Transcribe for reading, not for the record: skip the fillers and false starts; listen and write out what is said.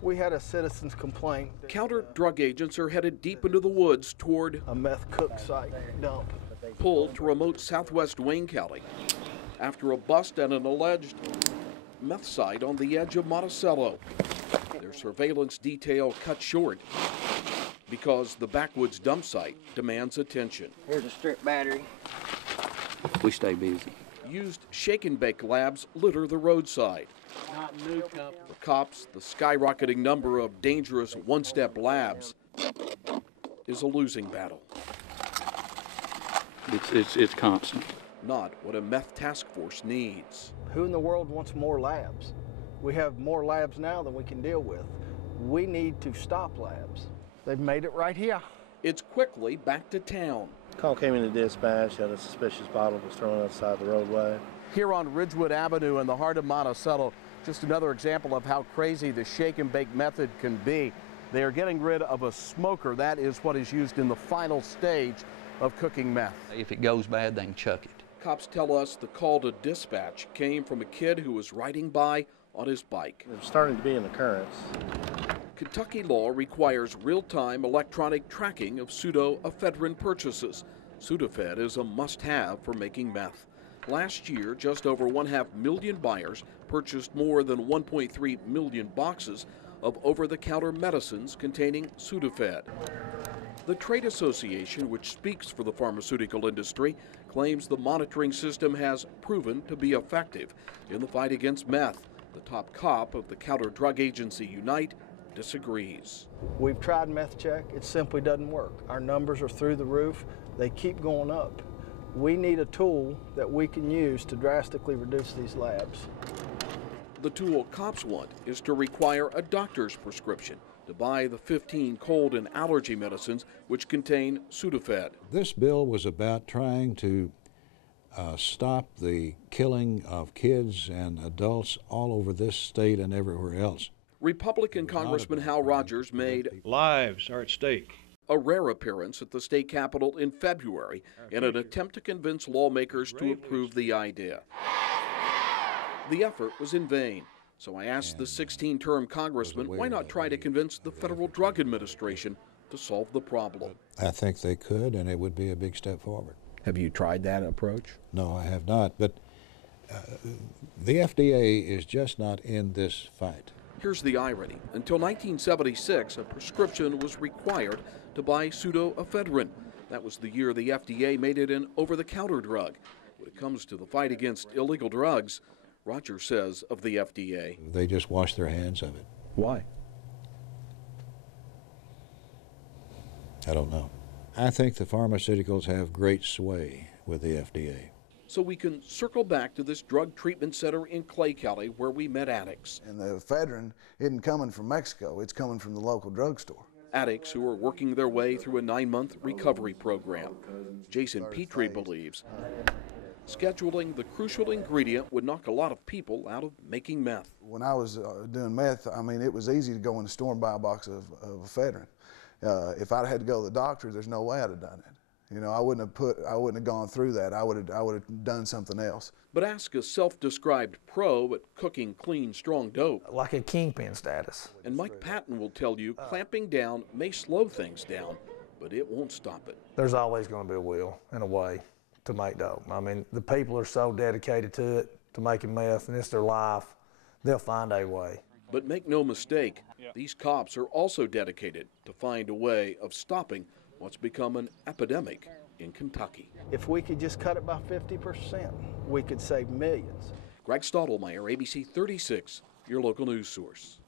We had a citizen's complaint. Counter drug agents are headed deep into the woods toward A meth cook site dump. pulled to remote southwest Wayne County after a bust at an alleged meth site on the edge of Monticello. Their surveillance detail cut short because the backwoods dump site demands attention. Here's a strip battery. We stay busy. Used shake and bake labs litter the roadside. Not new company. For cops, the skyrocketing number of dangerous one-step labs is a losing battle. It's constant. Not what a meth task force needs. Who in the world wants more labs? We have more labs now than we can deal with. We need to stop labs. They've made it right here. It's quickly back to town. Call came into dispatch that a suspicious bottle was thrown outside the roadway. Here on Ridgewood Avenue in the heart of Monticello, just another example of how crazy the shake and bake method can be. They are getting rid of a smoker. That is what is used in the final stage of cooking meth. If it goes bad, they can chuck it. Cops tell us the call to dispatch came from a kid who was riding by on his bike. There's starting to be an occurrence. Kentucky law requires real-time electronic tracking of pseudoephedrine purchases. Sudafed is a must-have for making meth. Last year, just over 1/2 million buyers purchased more than 1.3 million boxes of over-the-counter medicines containing Sudafed. The trade association, which speaks for the pharmaceutical industry, claims the monitoring system has proven to be effective in the fight against meth. The top cop of the counter drug agency Unite disagrees. We've tried meth check. It simply doesn't work. Our numbers are through the roof. They keep going up. We need a tool that we can use to drastically reduce these labs. The tool cops want is to require a doctor's prescription to buy the 15 cold and allergy medicines which contain Sudafed. This bill was about trying to stop the killing of kids and adults all over this state and everywhere else. Republican Congressman Hal Rogers made lives are at stake. A rare appearance at the state capitol in February in an attempt to convince lawmakers to approve the idea. The effort was in vain, so I asked the 16-term congressman why not try to convince the Federal Drug Administration to solve the problem. I think they could, and it would be a big step forward. Have you tried that approach? No, I have not, but the FDA is just not in this fight. Here's the irony. Until 1976, a prescription was required to buy pseudoephedrine. That was the year the FDA made it an over-the-counter drug. When it comes to the fight against illegal drugs, Rogers says of the FDA, they just wash their hands of it. Why? I don't know. I think the pharmaceuticals have great sway with the FDA. So we can circle back to this drug treatment center in Clay County where we met addicts. And the ephedrine isn't coming from Mexico, it's coming from the local drugstore. Addicts who are working their way through a 9-month recovery program. Jason Petrie believes scheduling the crucial ingredient would knock a lot of people out of making meth. When I was doing meth, I mean, it was easy to go in the store and buy a box of ephedrine. If I'd had to go to the doctor, there's no way I'd have done it. You know, I wouldn't have gone through that. I would have done something else. But ask a self-described pro at cooking clean, strong dope. Like a kingpin status. And Mike Patton will tell you clamping down may slow things down, but it won't stop it. There's always going to be a will and a way to make dope. I mean, the people are so dedicated to it, to making meth, and it's their life. They'll find a way. But make no mistake, these cops are also dedicated to find a way of stopping what's become an epidemic in Kentucky. If we could just cut it by 50%, we could save millions. Greg Stottlemyre, ABC 36, your local news source.